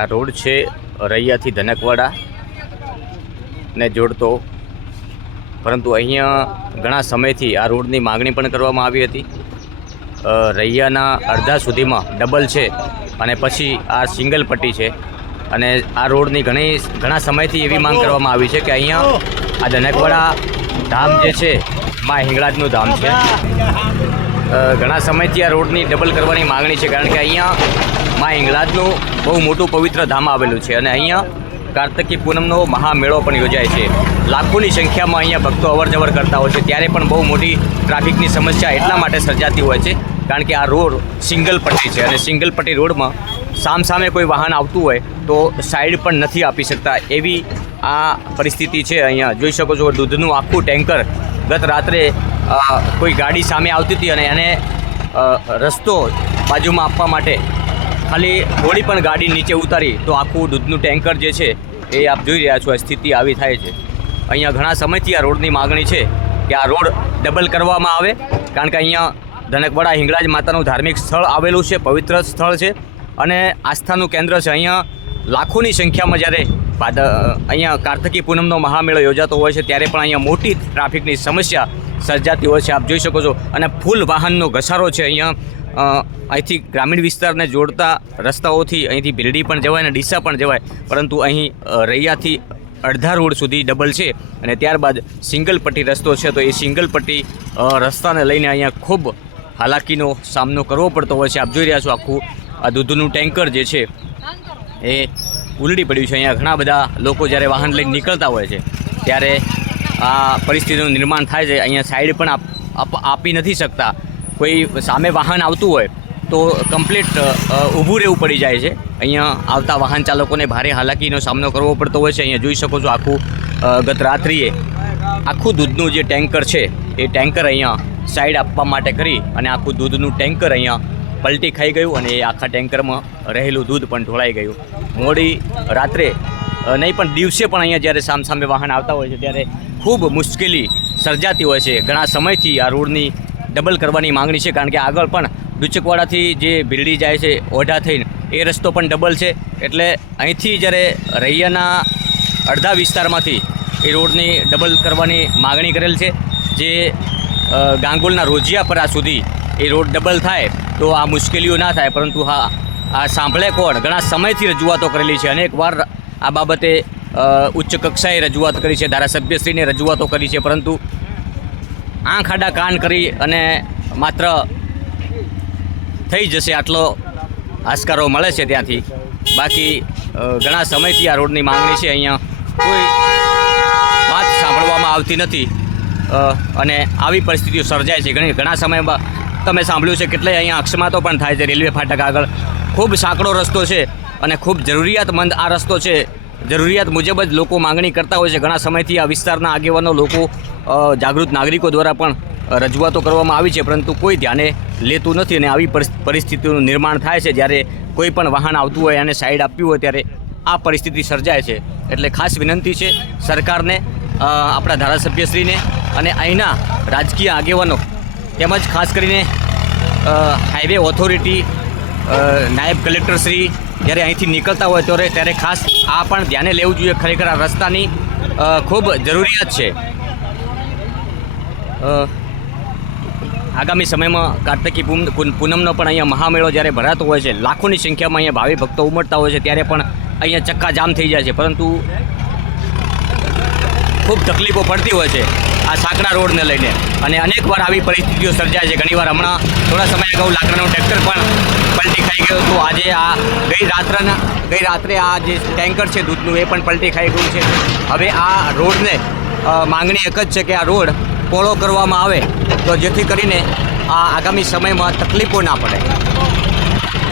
આ રોડ છે રૈયાથી ધનકવાડા ને જોડતો. પરંતુ અહીંયા ઘણા સમયથી આ રોડની માગણી પણ કરવામાં આવી હતી. રૈયાના અડધા સુધીમાં ડબલ છે અને પછી આ સિંગલ પટ્ટી છે. અને આ રોડની ઘણી, ઘણા સમયથી એવી માંગ કરવામાં આવી છે કે અહીંયા આ ધનકવાડા ધામ જે છે, મા હિંગળાજનું ધામ છે. ઘણા સમયથી આ રોડની ડબલ કરવાની માંગણી છે, કારણ કે અહીંયા મા હિંગળાજનું બહુ મોટું પવિત્ર ધામ આવેલું છે અને અહીંયા કાર્તકી પૂનમનો મહામેળો પણ યોજાય છે. લાખોની સંખ્યામાં અહીંયા ભક્તો અવર જવર કરતા હોય છે. ત્યારે પણ બહુ મોટી ટ્રાફિકની સમસ્યા એટલા માટે સર્જાતી હોય છે, કારણ કે આ રોડ સિંગલ પટ્ટી છે અને સિંગલ પટ્ટી રોડમાં સામ સામે કોઈ વાહન આવતું હોય તો સાઈડ પણ નથી આપી શકતા. એવી આ પરિસ્થિતિ છે અહીંયા. જોઈ શકો છો દૂધનું આખું ટેન્કર ગત રાત્રે કોઈ ગાડી સામે આવતી હતી અને એને રસ્તો બાજુમાં આપવા માટે ખાલી થોડી પણ ગાડી નીચે ઉતારી તો આખું દૂધનું ટેન્કર જે છે એ આપ જોઈ રહ્યા છો સ્થિતિ આવી થાય છે. અહીંયા ઘણા સમયથી આ રોડની માગણી છે કે આ રોડ ડબલ કરવામાં આવે, કારણ કે અહીંયા ધનકવાડા હિંગળાજ માતાનું ધાર્મિક સ્થળ આવેલું છે, પવિત્ર સ્થળ છે અને આસ્થાનું કેન્દ્ર છે. અહીંયા લાખોની સંખ્યામાં જ્યારે અહીંયા કાર્તકી પૂનમનો મહામેળો યોજાતો હોય છે, ત્યારે પણ અહીંયા મોટી ટ્રાફિકની સમસ્યા સર્જાતી હોય છે, આપ જોઈ શકો છો. અને ફૂલ વાહનનો ઘસારો છે અહીંયા. અહીંથી ગ્રામીણ વિસ્તારને જોડતા રસ્તાઓથી અહીંથી ભીલડી પણ જવાય અને ડીસા પણ જવાય. પરંતુ અહીં રૈયાથી અડધા રોડ સુધી ડબલ છે અને ત્યારબાદ સિંગલ પટ્ટી રસ્તો છે. તો એ સિંગલ પટ્ટી રસ્તાને લઈને અહીંયા ખૂબ હાલાકીનો સામનો કરવો પડતો હોય છે. આપ જોઈ રહ્યા છો આખું, આ દૂધનું ટેન્કર જે છે, એ ઉલડી પડ્યું છે. અહીંયા ઘણા બધા લોકો જ્યારે વાહન લઈને નીકળતા હોય છે, ત્યારે આ પરિસ્થિતિનું નિર્માણ થાય છે. અહીંયા સાઈડ પણ આપ- આપ- આપી નથી શકતા. કોઈ સામે વાહન આવતું હોય તો કમ્પ્લીટ ઊભું રહેવું પડી જાય છે. અહીંયા આવતા વાહન ચાલકોને ભારે હાલાકીનો સામનો કરવો પડતો હોય છે. અહીંયા જોઈ શકો છો આખું ગત રાત્રિએ આખું દૂધનું જે ટેન્કર છે, એ ટેન્કર અહીંયા સાઈડ આપવા માટે કરી અને આખું દૂધનું ટેન્કર અહીંયા પલટી ખાઈ ગયું અને એ આખા ટેન્કરમાં રહેલું દૂધ પણ ઢોળાઈ ગયું. મોડી રાત્રે નહીં પણ દિવસે પણ અહીંયા જ્યારે સામ સામે વાહન આવતા હોય છે, ત્યારે ખૂબ મુશ્કેલી સર્જાતી હોય છે. ઘણા સમયથી આ રોડની ડબલ કરવાની માંગણી છે કારણ કે આગળ પણ ડુચકવાડાથી જે ભીલડી જાય છે, ઓઢા થઈને, એ રસ્તો પણ ડબલ છે. એટલે અહીંથી જ્યારે રૈયાના અડધા વિસ્તારમાંથી એ રોડની ડબલ કરવાની માગણી કરેલ છે. જે ગાંગુલના રોજિયાપરા સુધી એ રોડ ડબલ થાય તો આ મુશ્કેલીઓ ના થાય. પરંતુ હા, આ સાંભળે કોણ? ઘણા સમયથી રજૂઆતો કરેલી છે. અનેક વાર આ બાબતે ઉચ્ચ કક્ષાએ રજૂઆત કરી છે, ધારાસભ્યશ્રીને રજૂઆતો કરી છે. પરંતુ આંખ આડા કાન કરી અને માત્ર થઈ જશે આટલો આસ્કારો મળે છે ત્યાંથી. બાકી ઘણા સમયથી આ રોડની માંગણી છે અહીંયા. કોઈ વાત સાંભળવામાં આવતી નથી. અને આવી પરિસ્થિતિઓ સર્જાય છે. ઘણી, ઘણા સમયમાં તમે સાંભળ્યું છે કેટલાય અહીંયા અક્ષમાતો પણ થાય છે. રેલવે ફાટક આગળ ખૂબ સાંકડો રસ્તો છે અને ખૂબ જરૂરિયાતમંદ આ રસ્તો છે. જરૂરિયાત મુજબ જ લોકો માંગણી કરતા હોય છે. ઘણા સમયથી આ વિસ્તારના આગેવાનો લોકો જાગૃત નાગરિકો દ્વારા પણ રજૂઆતો કરવામાં આવી છે, પરંતુ કોઈ ધ્યાને લેતું નથી અને આવી પરિસ્થિતિનું નિર્માણ થાય છે. જ્યારે કોઈ પણ વાહન આવતું હોય અને સાઈડ આપ્યું હોય ત્યારે આ પરિસ્થિતિ સર્જાય છે. એટલે ખાસ વિનંતી છે સરકારને આપણા ધારાસભ્યશ્રીને અને અહીંના રાજકીય આગેવાનો, તેમજ ખાસ કરીને હાઈવે ઓથોરિટી નાયબ કલેક્ટરશ્રી જ્યારે અહીંથી નીકળતા હોય ત્યારે ત્યારે ખાસ આ પણ ધ્યાને લેવું જોઈએ. ખરેખર આ રસ્તાની ખૂબ જરૂરિયાત છે. આગામી સમયમાં કાર્તિકી પૂન- પૂન- પૂનમનો પણ અહીંયા મહામેળો જ્યારે ભરાતો હોય છે, લાખોની સંખ્યામાં અહીંયા ભાવિ ભક્તો ઉમટતા હોય છે, ત્યારે પણ અહીંયા ચક્કા જામ થઈ જાય છે. પરંતુ ખૂબ તકલીફો પડતી હોય છે આ સાંકડા રોડને લઈને. અને અનેકવાર આવી પરિસ્થિતિઓ સર્જાય છે. ઘણીવાર હમણાં થોડા સમય અગાઉ લાકડાનું ટ્રેક્ટર પણ પલટી ખાઈ ગયું હતું. આજે આ ગઈ રાત્રના, ગઈ રાત્રે આ જે ટેન્કર છે દૂધનું, એ પણ પલટી ખાઈ ગયું છે. હવે આ રોડને માંગણી એક જ છે કે આ રોડ પહોળો કરવામાં આવે તો જેથી કરીને આ આગામી સમયમાં તકલીફો ના પડે.